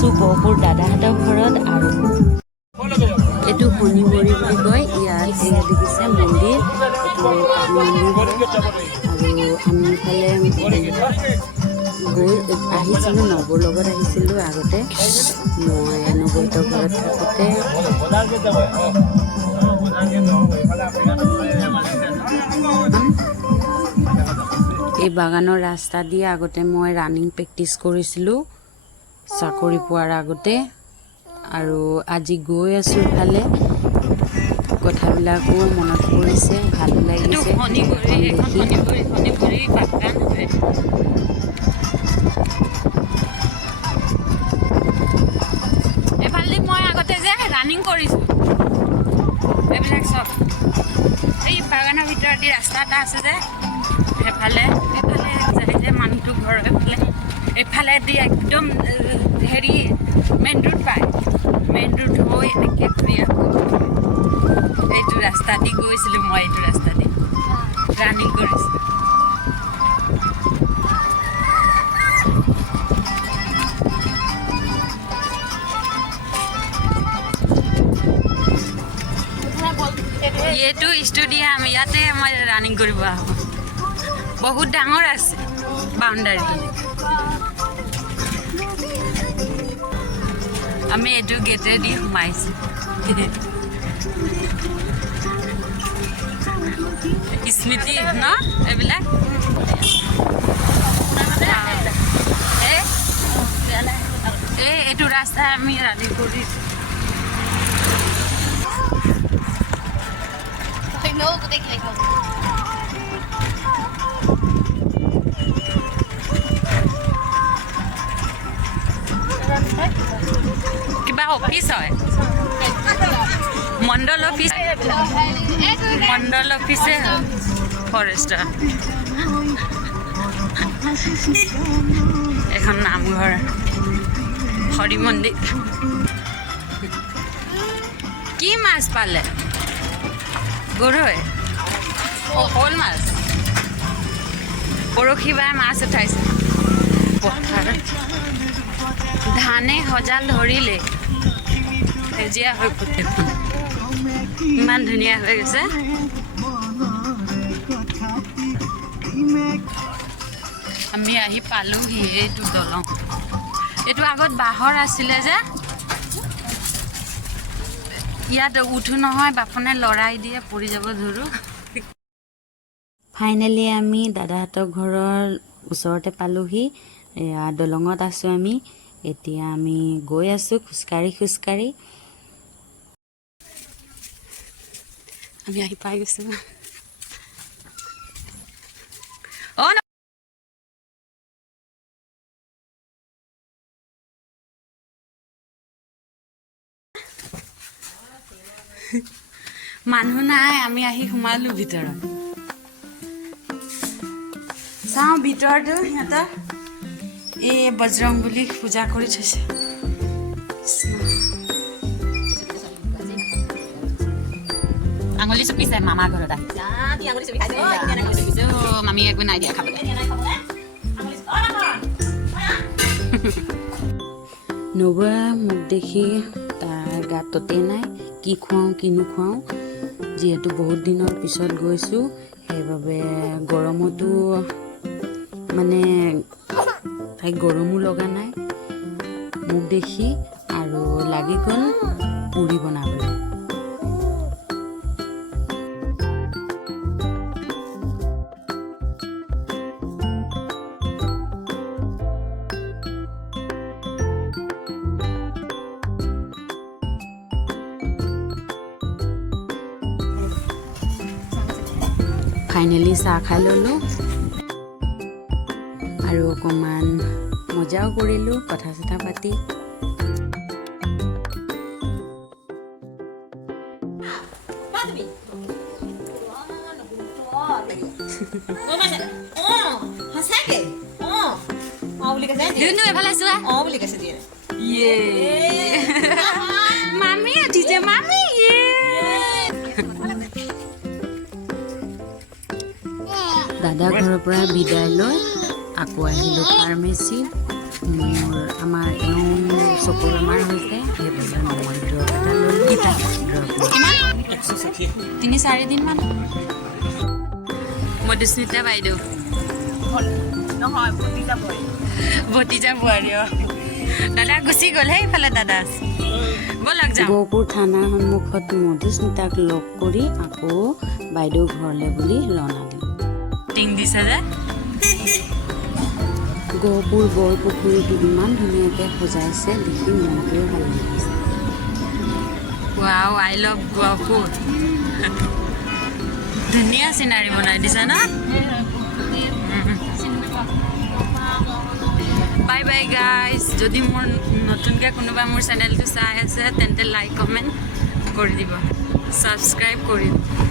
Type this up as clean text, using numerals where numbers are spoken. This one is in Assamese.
আছোঁ বৰপুৰ দাদাহঁতৰ ঘৰত আৰু এইটো শনিমৰি বুলি কয়। ইয়াত দেখিছে মন্দিৰ, এইটো কালী মন্দিৰ হয়। আৰু আমি ইফালে গৈ আহিছিলোঁ, নৱৰ লগত আহিছিলোঁ আগতে। মই নৱহঁতৰ ঘৰত থাকোঁতে এই বাগানৰ ৰাস্তা দিয়ে আগতে মই ৰানিং প্ৰেক্টিছ কৰিছিলোঁ চাকৰি পোৱাৰ আগতে। আৰু আজি গৈ আছোঁ ইফালে, কথাবিলাকো মনত পৰিছে, ভালো লাগিছে দেখি। এইফালে মই আগতে যে ৰানিং কৰিছোঁ, এইবিলাক চব এই বাগানৰ ভিতৰত দি ৰাস্তা এটা আছে যে, সেইফালে যায় যে মানুহটো ঘৰ এইফালে দি একদম হেৰি মেইন ৰোড পায়, মেইন ৰোড হৈ এনেকৈ ঘূৰি আহোঁ। এইটো ৰাস্তা দি গৈছিলোঁ মই, এইটো ৰাস্তা দি ৰানিং কৰিছোঁ। এইটো ষ্টেডিয়াম, ইয়াতে মই ৰানিং কৰিব আহোঁ। বহুত ডাঙৰ আছে বাউণ্ডাৰীটো। আমি এইটো গেটেদি সোমাইছোঁ। স্মৃতি ন এইবিলাক। এইটো ৰাস্তা আমি ৰানিং কৰিছোঁ। কিবা অফিচ হয়, মণ্ডল অফিচ, মণ্ডল অফিচে ফৰেষ্টৰ। এখন নামঘৰ, হৰি মন্দিৰ। কি মাছ পালে? গৰৈ, শ'ল মাছ। পৰহিবাৰ মাছ উঠাইছে পথাৰত। ধানে সজাল ধৰিলে, সেউজীয়া হৈ গোটেইখন ইমান ধুনীয়া হৈ গৈছে। আমি আহি পালোহি এইটো দলং। এইটো আগত বাঁহৰ আছিলে যে, ইয়াত উঠো নহয়, বাপনে লৰাই দিয়ে, পৰি যাব ধৰোঁ। ফাইনেলি আমি দাদাহঁতৰ ঘৰৰ ওচৰতে পালোহি। এয়া দলঙত আছোঁ আমি এতিয়া। আমি গৈ আছোঁ খোজকাঢ়ি। আমি আহি পাই গৈছোঁ। মানুহ নাই, আমি আহি সোমালোঁ ভিতৰত। চাওঁ ভিতৰতো সিহঁতৰ এই বজৰং বুলি পূজা কৰি থৈছে। আঙুলি চুপিছে মামাৰ ঘৰত আহি। মামী একো নাই দিয়া খাবলৈ। নবৌৱে মোক দেখি তাৰ গাত ততেই নাই, কি খুৱাওঁ কি নোখুৱাওঁ। যিহেতু বহুত দিনৰ পিছত গৈছোঁ, সেইবাবে গৰমতো মানে তাইক গৰমো লগা নাই মোক দেখি। আৰু লাগি গ'ল পুৰি বনাবলৈ। ফাইনেলি চাহ খাই ল'লোঁ আৰু অকণমান মজাও কৰিলোঁ, কথা চথা পাতি। মামী উঠিছে, মামী দাদা ঘৰৰ পৰা বিদায় লৈ আকৌ আহিলোঁ ফাৰ্মেচি। আমাৰ এওঁ চকু বেমাৰ হৈছে সেইবাবে মই দৰৱ এটা ল'লোঁ এটা দৰৱ কিমান 3-4 দিনমান মধুস্মিতা বাইদেউ নহয় ভতিজা বোৱাৰী দাদা গুচি গ'ল সেইফালে দাদা আছে ব'লক যাওঁ গহপুৰ থানাৰ সন্মুখত মধুস্মিতাক লগ কৰি আকৌ বাইদেউ ঘৰলৈ বুলি ৰওনা দিলোঁ টিং দিছে যে গহপুৰ বৰপুখুৰীটো ইমান ধুনীয়াকৈ সজাইছে দেখি মনটোৱে ভাল লাগিছে ৱাও আই লাভ গহপুৰ ধুনীয়া চিনাৰী বনাই দিছে না বাই বাই গাইজ যদি মোৰ নতুনকৈ কোনোবা মোৰ চেনেলটো চাই আছে তেন্তে লাইক কমেণ্ট কৰি দিব ছাবস্ক্ৰাইব কৰি দিব